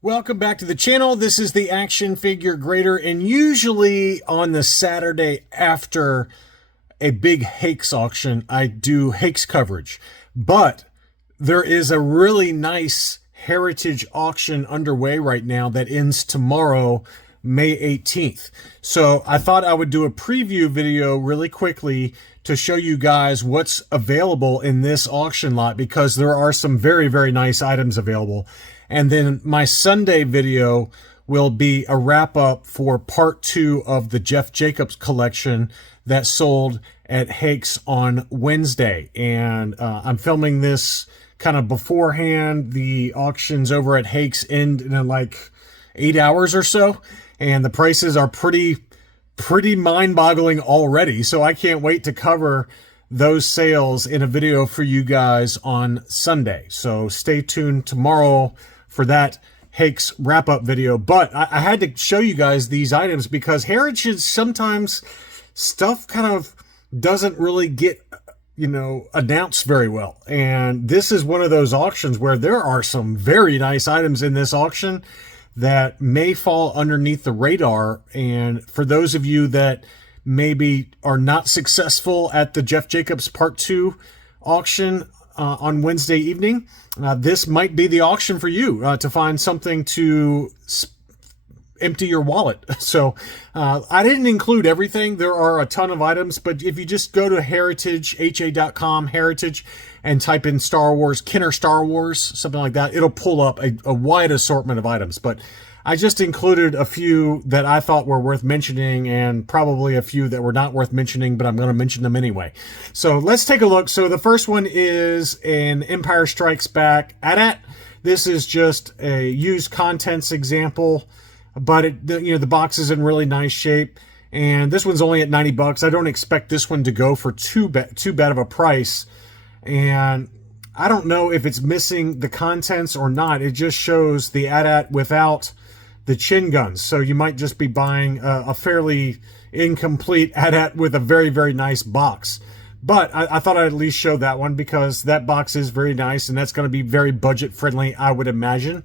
Welcome back to the channel. This is the Action Figure Grader, and usually on the Saturday after a big Hakes auction, I do Hakes coverage. But there is a really nice heritage auction underway right now that ends tomorrow, May 18th. So I thought I would do a preview video really quickly to show you guys what's available in this auction lot, because there are some very, very nice items available. And then my Sunday video will be a wrap up for part 2 of the Jeff Jacobs collection that sold at Hakes on Wednesday. And I'm filming this kind of beforehand. The auctions over at Hakes end in like 8 hours or so. And the prices are pretty mind-boggling already. So I can't wait to cover those sales in a video for you guys on Sunday. So stay tuned tomorrow for that Hakes wrap-up video. But I had to show you guys these items because heritage, sometimes stuff kind of doesn't really get, announced very well. And this is one of those auctions where there are some very nice items in this auction that may fall underneath the radar. And for those of you that maybe are not successful at the Jeff Jacobs Part 2 auction on Wednesday evening, this might be the auction for you to find something to empty your wallet. So I didn't include everything. There are a ton of items, but if you just go to ha.com, Heritage, and type in Star Wars, Kenner Star Wars, something like that, it'll pull up a wide assortment of items. But I just included a few that I thought were worth mentioning and probably a few that were not worth mentioning, but I'm going to mention them anyway. So let's take a look. So the first one is an Empire Strikes Back AT-AT. This is just a used contents example, but the box is in really nice shape. And this one's only at 90 bucks. I don't expect this one to go for too bad of a price. And I don't know if it's missing the contents or not. It just shows the AT-AT without the chin guns. So you might just be buying a fairly incomplete AT-AT with a very, very nice box. But I thought I'd at least show that one because that box is very nice and that's going to be very budget friendly, I would imagine.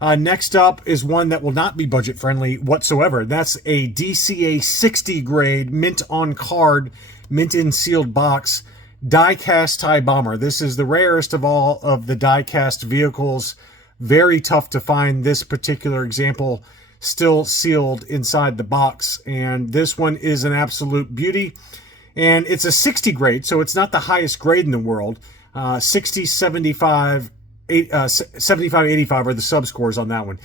Next up is one that will not be budget friendly whatsoever. That's a DCA 60 grade mint on card, mint in sealed box die-cast TIE Bomber. This is the rarest of all of the die-cast vehicles. Very tough to find this particular example still sealed inside the box. And this one is an absolute beauty. And it's a 60 grade, so it's not the highest grade in the world. 60, 75, 75, 85 are the sub-scores on that one.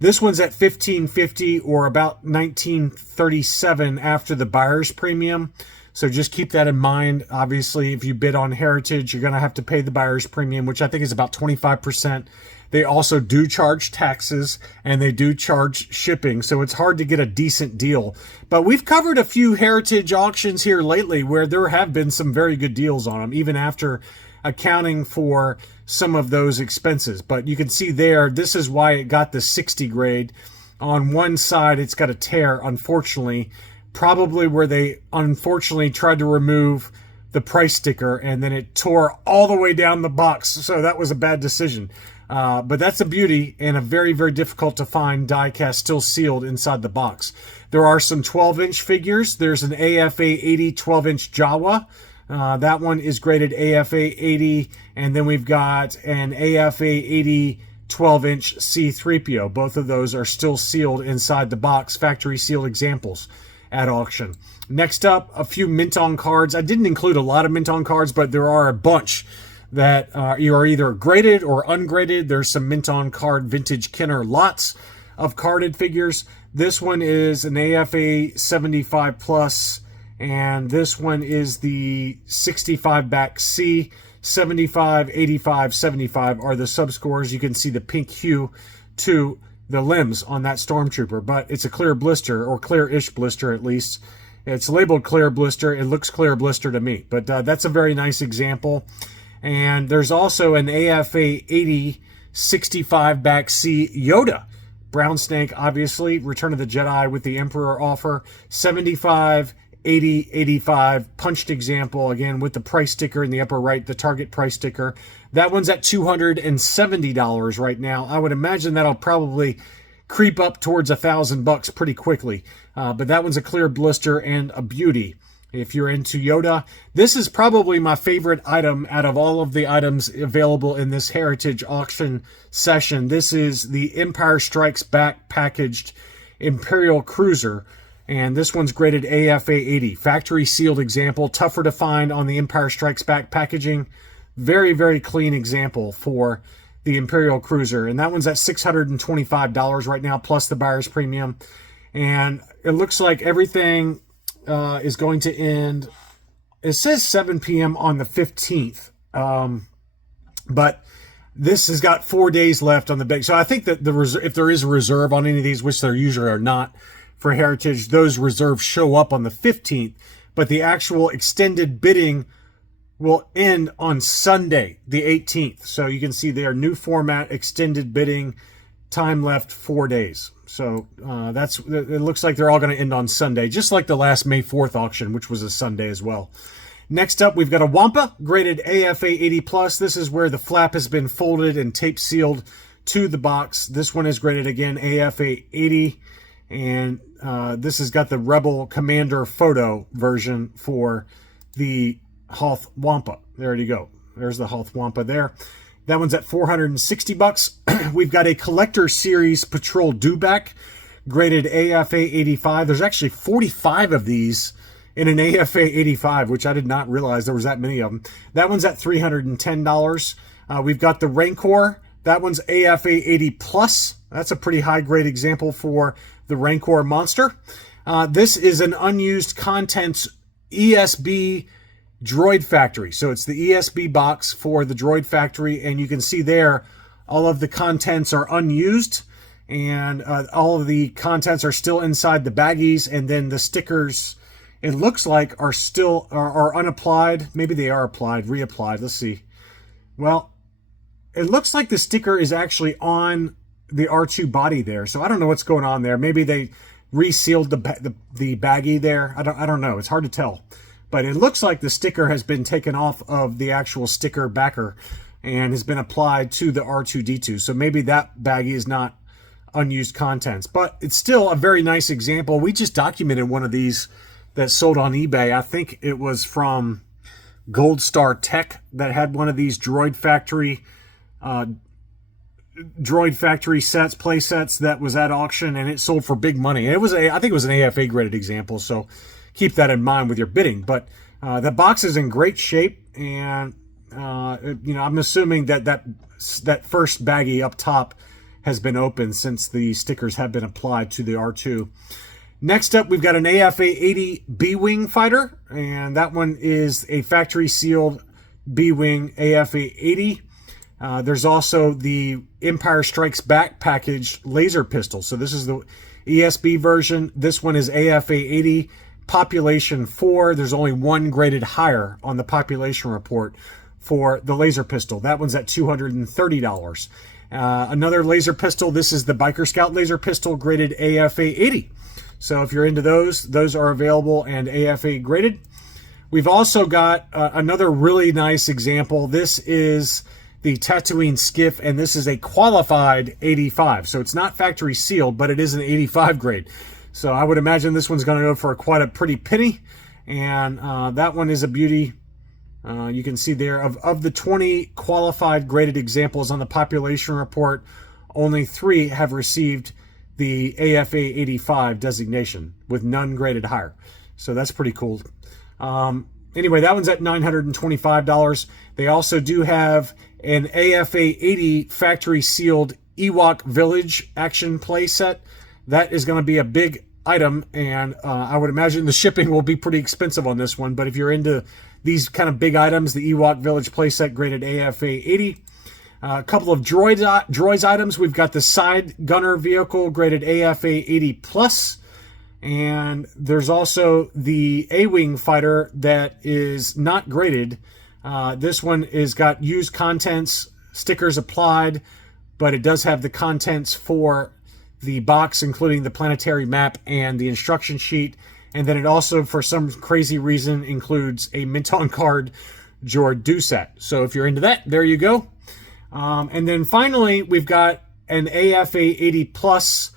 This one's at 1550 or about 1937 after the buyer's premium. So just keep that in mind. Obviously, if you bid on Heritage, you're going to have to pay the buyer's premium, which I think is about 25%. They also do charge taxes and they do charge shipping. So it's hard to get a decent deal. But we've covered a few Heritage auctions here lately where there have been some very good deals on them, even after accounting for some of those expenses. But you can see there, this is why it got the 60 grade. On one side, it's got a tear, unfortunately, probably where they unfortunately tried to remove the price sticker and then it tore all the way down the box. So that was a bad decision. But that's a beauty and a very, very difficult to find die cast still sealed inside the box. There are some 12-inch figures. There's an AFA 80 12-inch Jawa. That one is graded AFA 80. And then we've got an AFA 80 12-inch C-3PO. Both of those are still sealed inside the box, factory sealed examples at auction. Next up, a few mint on cards. I didn't include a lot of mint on cards, but there are a bunch that are either graded or ungraded. There's some mint on card vintage Kenner lots of carded figures. This one is an AFA 75 plus, and this one is the 65 back C. 75, 85, 75 are the subscores. You can see the pink hue to the limbs on that Stormtrooper, but it's a clear blister, or clear-ish blister at least. It's labeled clear blister. It looks clear blister to me, but that's a very nice example. And there's also an AFA 80 65 back C Yoda. Brown Snake, obviously. Return of the Jedi with the Emperor offer. 75, 80, 85. Punched example, again, with the price sticker in the upper right, the Target price sticker. That one's at $270 right now. I would imagine that'll probably creep up towards $1,000 pretty quickly. But that one's a clear blister and a beauty. If you're into Yoda, this is probably my favorite item out of all of the items available in this Heritage auction session. This is the Empire Strikes Back packaged Imperial Cruiser. And this one's graded AFA 80. Factory sealed example, tougher to find on the Empire Strikes Back packaging. Very, very clean example for the Imperial Cruiser. And that one's at $625 right now, plus the buyer's premium. And it looks like everything is going to end, it says 7 p.m. on the 15th. But this has got 4 days left on the big. So I think that if there is a reserve on any of these, which there usually are not, for Heritage, those reserves show up on the 15th, but the actual extended bidding will end on Sunday, the 18th. So you can see there, new format, extended bidding, time left 4 days. So it looks like they're all going to end on Sunday, just like the last May 4th auction, which was a Sunday as well. Next up, we've got a Wampa, graded AFA 80+. This is where the flap has been folded and tape sealed to the box. This one is graded again AFA 80. And this has got the Rebel Commander photo version for the Hoth Wampa. There you go. There's the Hoth Wampa there. That one's at $460. We've got a Collector Series Patrol Dewback, graded AFA 85. There's actually 45 of these in an AFA 85, which I did not realize there was that many of them. That one's at $310. We've got the Rancor. That one's AFA 80+. That's a pretty high grade example for the Rancor monster. This is an unused contents ESB Droid Factory. So it's the ESB box for the Droid Factory, and you can see there all of the contents are unused, and all of the contents are still inside the baggies, and then the stickers, it looks like, are still are unapplied. Maybe they are applied, reapplied. Let's see. Well, it looks like the sticker is actually on the R2 body there, so I don't know what's going on there. Maybe they resealed the baggie there. I don't know. It's hard to tell, but it looks like the sticker has been taken off of the actual sticker backer and has been applied to the R2-D2. So maybe that baggie is not unused contents, but it's still a very nice example. We just documented one of these that sold on eBay. I think it was from Gold Star Tech that had one of these Droid Factory sets, play sets, that was at auction, and it sold for big money. It was I think it was an AFA graded example, so keep that in mind with your bidding. But the box is in great shape, and I'm assuming that first baggie up top has been opened since the stickers have been applied to the R2. Next up, we've got an AFA 80 B-Wing fighter, and that one is a factory sealed B-Wing AFA 80. There's also the Empire Strikes Back packaged laser pistol. So this is the ESB version. This one is AFA 80, population 4. There's only one graded higher on the population report for the laser pistol. That one's at $230. Another laser pistol, this is the Biker Scout laser pistol, graded AFA 80. So if you're into those are available and AFA graded. We've also got another really nice example. This is the Tatooine Skiff, and this is a qualified 85. So it's not factory sealed, but it is an 85 grade. So I would imagine this one's going to go for quite a pretty penny. And that one is a beauty. You can see there, of the 20 qualified graded examples on the population report, only 3 have received the AFA 85 designation, with none graded higher. So that's pretty cool. Anyway, that one's at $925. They also do have an AFA 80 factory sealed Ewok Village action play set. That is going to be a big item, and I would imagine the shipping will be pretty expensive on this one. But if you're into these kind of big items, the Ewok Village playset graded AFA 80. A couple of droids items. We've got the side gunner vehicle graded AFA 80+. And there's also the A-Wing fighter that is not graded. This one is got used contents, stickers applied, but it does have the contents for the box, including the planetary map and the instruction sheet. And then it also, for some crazy reason, includes a Minton card Jord Dusat. So if you're into that, there you go. And then finally, we've got an AFA 80 Plus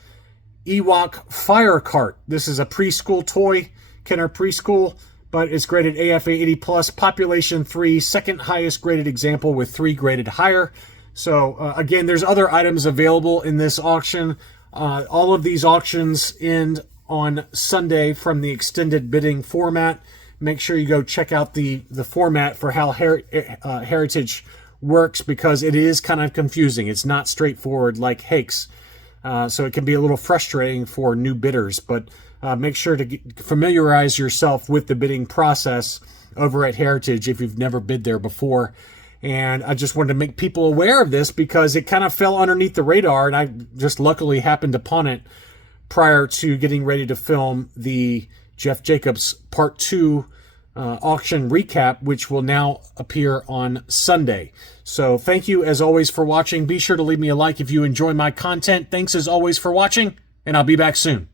Ewok Fire Cart. This is a preschool toy, Kenner Preschool, but it's graded AFA 80 Plus, population 3, second highest graded example with 3 graded higher. So again, there's other items available in this auction. All of these auctions end on Sunday from the extended bidding format. Make sure you go check out the format for how Heritage works, because it is kind of confusing. It's not straightforward like Hakes. So it can be a little frustrating for new bidders, but make sure to familiarize yourself with the bidding process over at Heritage if you've never bid there before. And I just wanted to make people aware of this because it kind of fell underneath the radar, and I just luckily happened upon it prior to getting ready to film the Jeff Jacobs Part 2 auction recap, which will now appear on Sunday. So thank you as always for watching. Be sure to leave me a like if you enjoy my content. Thanks as always for watching, and I'll be back soon.